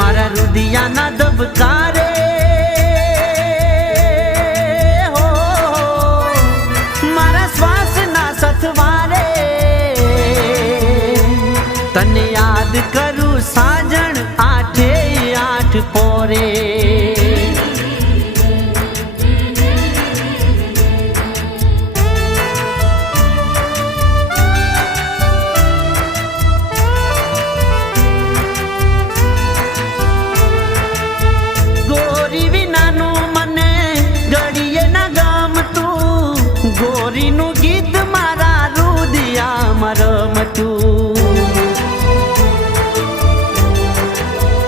મારા રુદિયાના દબકારે હો, મારા શ્વાસના સથવારે તને યાદ કરું સાજણ 8 8 પોરે।